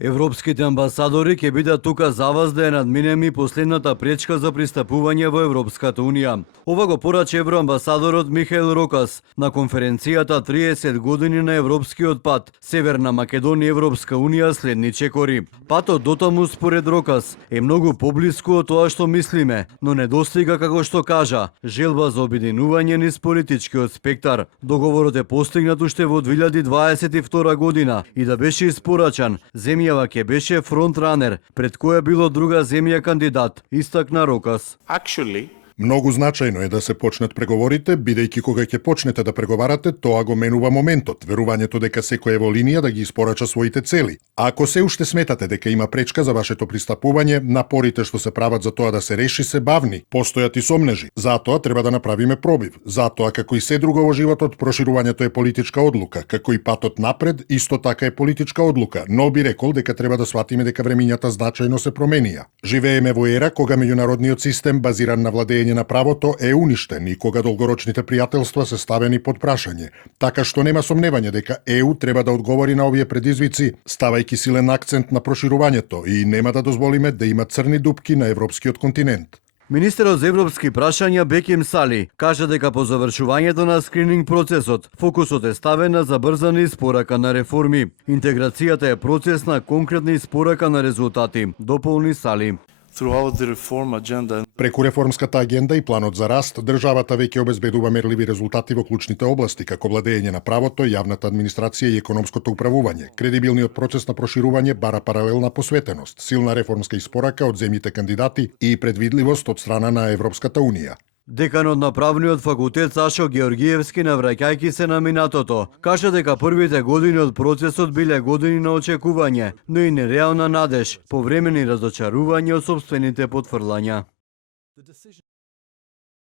Европските амбасадори ќе бидат тука за вас да ја надминеми последната пречка за пристапување во Европската Унија. Ова го порача евроамбасадорот Михаил Рокас на конференцијата 30 години на Европскиот пат Северна Македонија Европска Унија следни чекори. Патот дотаму според Рокас е многу поблиску од тоа што мислиме, но не достига како што кажа, желба за обединување низ политичкиот спектар. Договорот е постигнат уште во 2022 година и да беше испорачан, земјава ќе беше фронтранер, пред која било друга земја кандидат, истакна Рокас. Многу значајно е да се почнат преговорите, бидејќи кога ќе почнете да преговарате, тоа го менува моментот, верувањето дека секој е во линија да ги испорача своите цели. А ако се уште сметате дека има пречка за вашето пристапување, напорите што се прават за тоа да се реши се бавни, постојат и сомнежи. Затоа треба да направиме пробив. Затоа, како и се друго во животот, проширувањето е политичка одлука, како и патот напред, исто така е политичка одлука, но би рекол дека треба да сватиме дека времињата значајно се променија. Живееме во ера кога меѓународниот систем базиран на владење на правото е уништен и кога долгорочните пријателства се ставени под прашање. Така што нема сомневање дека ЕУ треба да одговори на овие предизвици, ставајќи силен акцент на проширувањето и нема да дозволиме да има црни дупки на европскиот континент. Министерот за европски прашања Беким Сали кажа дека по завршувањето на скрининг процесот, фокусот е ставен на забрзана испорака на реформи. Интеграцијата е процес на конкретна испорака на резултати, дополни Сали. Преку реформската агенда и планот за раст, државата веќе обезбедува мерливи резултати во клучните области, како владење на правото, јавната администрација и економското управување. Кредибилниот процес на проширување бара паралелна посветеност, силна реформска испорака од земјите кандидати и предвидливост од страна на Европската Унија. Деканот на правниот факултет Сашо Георгиевски, навраќајќи се на минатото, кажа дека првите години од процесот биле години на очекување, но и нереална надеж, повремени разочарување од сопствените потврлања.